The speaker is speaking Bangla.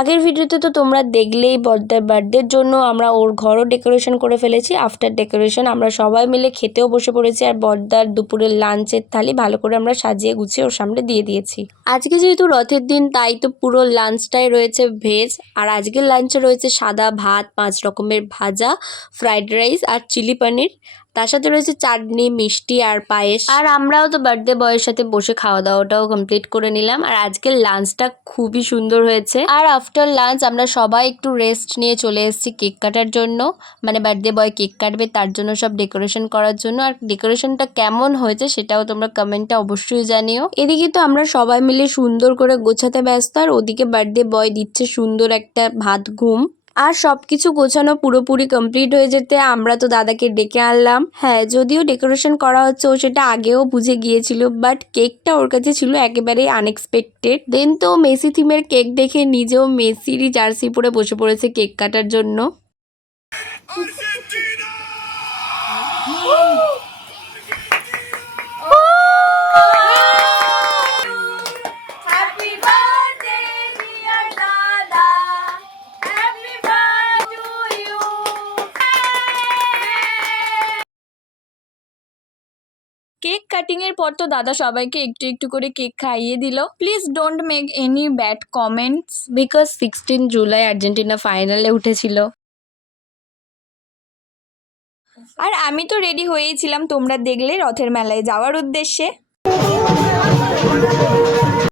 আগের ভিডিওতে তো তোমরা দেখলেই বড়দার বার্থডের জন্য আমরা ওর ঘরও ডেকোরেশন করে ফেলেছি। আফটার ডেকোরেশন আমরা সবাই মিলে খেতেও বসে পড়েছি, আর বড়দার দুপুরের লাঞ্চের থালি ভালো করে আমরা সাজিয়ে গুছিয়ে ওর সামনে দিয়ে দিয়েছি। আজকে যেহেতু রথের দিন তাই তো পুরো লাঞ্চটাই রয়েছে ভেজ, আর আজকের লাঞ্চে রয়েছে সাদা ভাত, 5 রকমের ভাজা, ফ্রাইড রাইস আর চিলি পনির। তার সাথে রয়েছে চাটনি, মিষ্টি আর পায়েস। আর আমরাও তো বার্থডে বয়ের সাথে বসে খাওয়া দাওয়াটাও কমপ্লিট করে নিলাম। আর আজকের লাঞ্চটা খুবই সুন্দর হয়েছে। আর আফটার লাঞ্চ আমরা সবাই একটু রেস্ট নিয়ে চলে এসেছি কেক কাটার জন্য, মানে বার্থডে বয় কেক কাটবে তার জন্য সব ডেকোরেশন করার জন্য। আর ডেকোরেশনটা কেমন হয়েছে সেটাও তোমরা কমেন্টে অবশ্যই জানিও। এদিকে তো আমরা সবাই মিলে সুন্দর করে গোছাতে ব্যস্ত, আর ওদিকে বার্থডে বয় দিচ্ছে সুন্দর একটা ভাত ঘুম। আর সব কিছু গোছানো পুরোপুরি কমপ্লিট হয়ে যেতে আমরা তো দাদাকে ডেকে আনলাম। হ্যাঁ, যদিও ডেকোরেশন করা হচ্ছে ও সেটা আগেও বুঝে গিয়েছিল, বাট কেকটা ওর কাছে ছিল একেবারেই আনএক্সপেক্টেড। দেন তো মেসি থিমের কেক দেখে নিজেও মেসিরই জার্সি পরে বসে পড়েছে কেক কাটার জন্য। কেক কাটিং এর পর তো দাদা সবাইকে একটু একটু করে কেক খাইয়ে দিল। Please don't make any bad comments because 16 July Argentina ফাইনালে উঠেছিল। আর আমি তো রেডি হয়েইছিলাম, তোমরা দেখলে, রথের মেলায় যাওয়ার উদ্দেশ্যে।